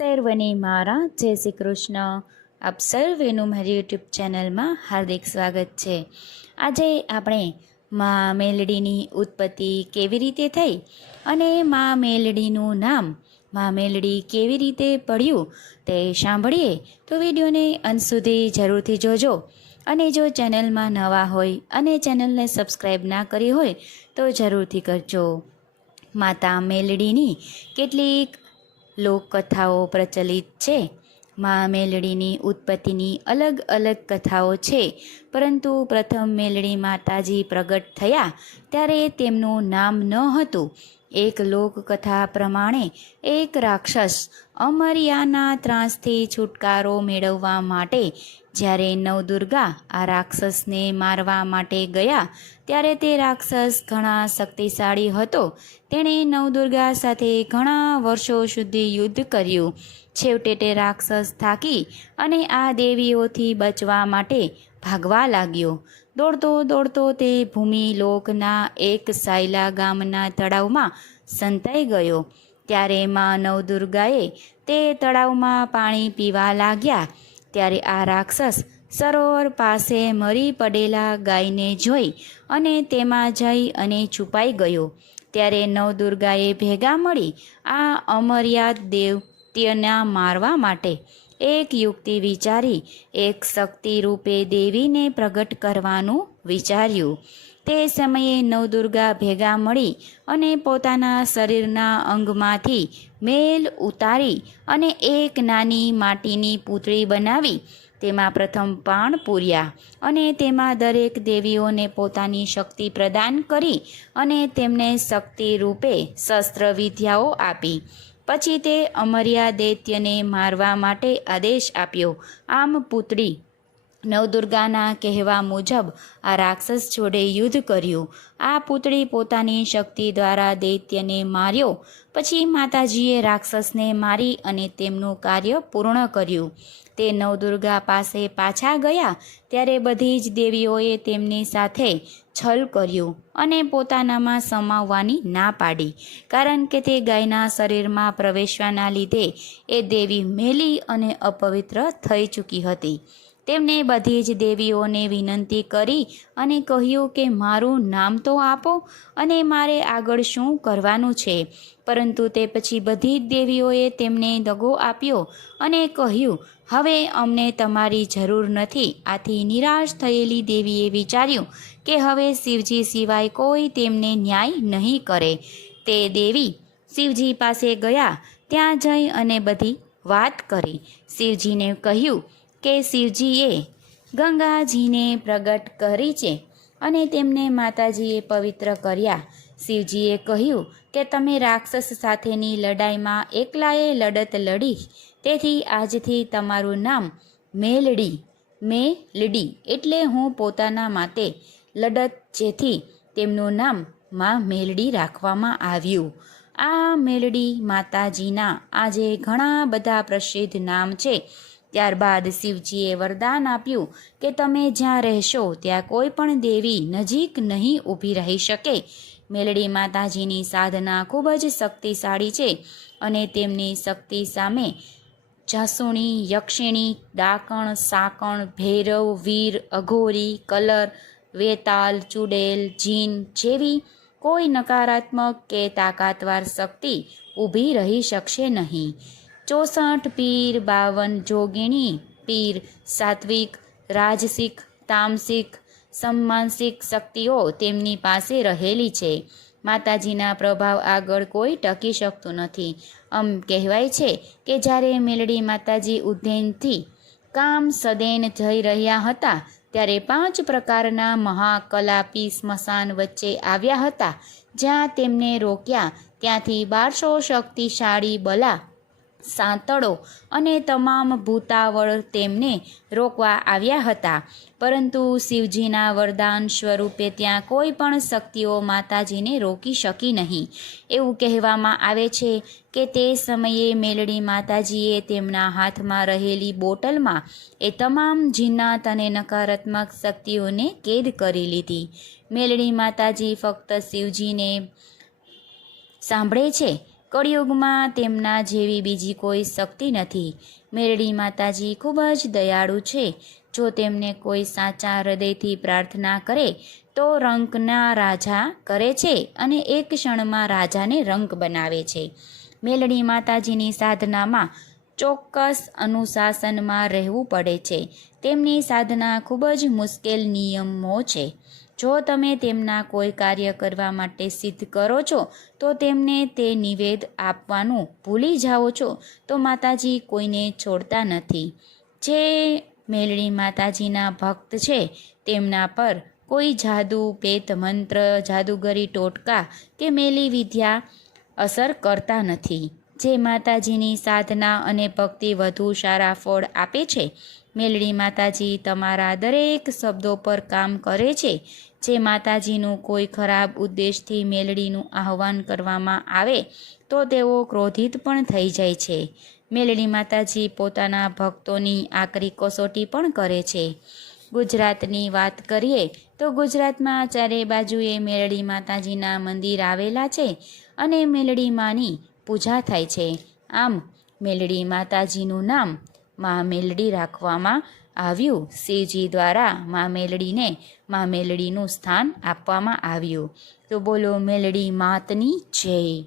સર્વને મારા જય શ્રી કૃષ્ણ. આપ સર્વેનું મારી યુટ્યુબ ચેનલમાં હાર્દિક સ્વાગત છે. આજે આપણે મા મેલડીની ઉત્પત્તિ કેવી રીતે થઈ અને મા મેલડીનું નામ મા મેલડી કેવી રીતે પડ્યું તે સાંભળીએ તો વિડીયોને અંત સુધી જરૂરથી જોજો. અને જો ચેનલમાં નવા હોય અને ચેનલને સબસ્ક્રાઈબ ના કરી હોય તો જરૂરથી કરજો. માતા મેલડીની કેટલીક લોકકથાઓ પ્રચલિત છે. મા મેલડીની ઉત્પત્તિની અલગ અલગ કથાઓ છે, પરંતુ પ્રથમ મેલડી માતાજી પ્રગટ થયા ત્યારે તેમનું નામ ન હતું. એક લોકકથા પ્રમાણે એક રાક્ષસ અમર્યાના ત્રાસથી છુટકારો મેળવવા માટે જ્યારે નવદુર્ગા આ રાક્ષસને મારવા માટે ગયા ત્યારે તે રાક્ષસ ઘણા શક્તિશાળી હતો. તેણે નવદુર્ગા સાથે ઘણા વર્ષો સુધી યુદ્ધ કર્યું. છેવટે તે રાક્ષસ થાકી અને આ દેવીઓથી બચવા માટે ભાગવા લાગ્યો. દોડતો દોડતો તે ભૂમિલોકના એક સાયલા ગામના તળાવમાં સંતાઈ ગયો. ત્યારે માં નવદુર્ગાએ તે તળાવમાં પાણી પીવા લાગ્યા. ત્યારે આ રાક્ષસ સરોવર પાસે મરી પડેલા ગાયને જોઈ અને તેમાં જઈ અને છુપાઈ ગયો. ત્યારે નવદુર્ગાએ ભેગા મળી આ અમર્યાદ દૈત્યના મારવા માટે એક યુક્તિ વિચારી એક શક્તિ રૂપે દેવીને પ્રગટ કરવાનું વિચાર્યું. તે સમયે નવદુર્ગા ભેગા મળી અને પોતાના શરીરના અંગમાંથી મેલ ઉતારી અને એક નાની માટીની પૂતળી બનાવી તેમાં પ્રથમ પાણ પૂર્યા અને તેમાં દરેક દેવીઓને પોતાની શક્તિ પ્રદાન કરી અને તેમને શક્તિ રૂપે શસ્ત્ર વિદ્યાઓ આપી. પછી તે અમર્યા દૈત્યને મારવા માટે આદેશ આપ્યો. આમ પૂતળી નવદુર્ગાના કહેવા મુજબ આ રાક્ષસ જોડે યુદ્ધ કર્યું. આ પૂતળી પોતાની શક્તિ દ્વારા દૈત્યને માર્યો. પછી માતાજીએ રાક્ષસને મારી અને તેમનું કાર્ય પૂર્ણ કર્યું. તે નવદુર્ગા પાસે પાછા ગયા ત્યારે બધી જ દેવીઓએ તેમની સાથે છલ કર્યું અને પોતાનામાં સમાવવાની ના પાડી, કારણ કે તે ગાયના શરીરમાં પ્રવેશવાના લીધે એ દેવી મેલી અને અપવિત્ર થઈ ચૂકી હતી. તેમણે બધી જ દેવીઓને વિનંતી કરી અને કહ્યું કે મારું નામ તો આપો અને મારે આગળ શું કરવાનું છે. પરંતુ તે પછી બધી જ દેવીઓએ તેમને દગો આપ્યો અને કહ્યું, હવે અમને તમારી જરૂર નથી. આથી નિરાશ થયેલી દેવીએ વિચાર્યું કે હવે શિવજી સિવાય કોઈ તેમને ન્યાય નહીં કરે. તે દેવી શિવજી પાસે ગયા. ત્યાં જઈ અને બધી વાત કરી. શિવજીને કહ્યું કે શિવજીએ ગંગાજીને પ્રગટ કરી છે અને તેમને માતાજીએ પવિત્ર કર્યા. શિવજીએ કહ્યું કે તમે રાક્ષસ સાથેની લડાઈમાં એકલાએ લડત લડી, તેથી આજથી તમારું નામ મેલડી એટલે હું પોતાના માટે લડત, જેથી તેમનું નામ માં મેલડી રાખવામાં આવ્યું. આ મેલડી માતાજીના આજે ઘણા બધા પ્રસિદ્ધ નામ છે. ત્યારબાદ શિવજીએ વરદાન આપ્યું કે તમે જ્યાં રહેશો ત્યાં કોઈ પણ દેવી નજીક નહીં ઊભી રહી શકે. મેલડી માતાજીની સાધના ખૂબ જ શક્તિશાળી છે અને તેમની શક્તિ સામે જાસુણી, યક્ષિણી, ડાકણ, સાકણ, ભૈરવ, વીર, અઘોરી, કલર, વેતાલ, ચુડેલ, જીન જેવી કોઈ નકારાત્મક કે તાકાતવાર શક્તિ ઊભી રહી શકશે નહીં. 64 પીર, 52 જોગીણી પીર, સાત્વિક, રાજસિક, તામસિક, સમ્માનસિક શક્તિઓ તેમની પાસે રહેલી છે. માતાજીના પ્રભાવ આગળ કોઈ ટકી શકતું નથી. આમ કહેવાય છે કે જ્યારે મેલડી માતાજી ઉજ્જૈનથી કામસદેન જઈ રહ્યા હતા ત્યારે 5 પ્રકારના મહાકલાપી સ્મશાન વચ્ચે આવ્યા હતા. જ્યાં તેમને રોક્યા ત્યાંથી 1200 શક્તિશાળી બલા, સાંતળો અને તમામ ભૂતાવળ તેમને રોકવા આવ્યા હતા. પરંતુ શિવજીના વરદાન સ્વરૂપે ત્યાં કોઈ પણ શક્તિઓ માતાજીને રોકી શકી નહીં. એવું કહેવામાં આવે છે કે તે સમયે મેલડી માતાજીએ તેમના હાથમાં રહેલી બોટલમાં એ તમામ જિન્નાત અને નકારાત્મક શક્તિઓને કેદ કરી લીધી. મેલડી માતાજી ફક્ત શિવજીને સાંભળે છે કળિયુગમાં તેમના જેવી બીજી કોઈ શક્તિ નથી. મેલડી માતાજી ખૂબ જ દયાળુ છે. જો તેમને કોઈ સાચા હૃદયથી પ્રાર્થના કરે તો રંકના રાજા કરે છે અને એક ક્ષણમાં રાજાને રંક બનાવે છે. મેલડી માતાજીની સાધનામાં ચોક્કસ અનુશાસનમાં રહેવું પડે છે. તેમની સાધના ખૂબ જ મુશ્કેલ નિયમો છે. જો તમે તેમના કોઈ કાર્ય કરવા માટે સિદ્ધ કરો છો તો તેમને તે નિવેદ આપવાનું ભૂલી જાઓ છો તો માતાજી કોઈને છોડતા નથી. જે મેલડી માતાજીના ભક્ત છે તેમના પર કોઈ જાદુ, પ્રેત, મંત્ર, જાદુગરી ટોટકા કે મેલી વિદ્યા અસર કરતા નથી. જે માતાજીની સાધના અને ભક્તિ વધુ સારા ફળ આપે છે. મેલડી માતાજી તમારા દરેક શબ્દો પર કામ કરે છે. જે માતાજીનું કોઈ ખરાબ ઉદ્દેશથી મેલડીનું આહ્વાન કરવામાં આવે તો તેઓ ક્રોધિત પણ થઈ જાય છે. મેલડી માતાજી પોતાના ભક્તોની આકરી કસોટી પણ કરે છે. ગુજરાતની વાત કરીએ તો ગુજરાતમાં ચારે બાજુએ મેલડી માતાજીના મંદિર આવેલા છે અને મેલડી માની પૂજા થાય છે. આમ મેલડી માતાજીનું નામ મા મેલડી રાખવામાં આવ્યું. શિવજી દ્વારા મા મેલડીને મા મેલડીનું સ્થાન આપવામાં આવ્યું. તો બોલો મેલડી માતની જય.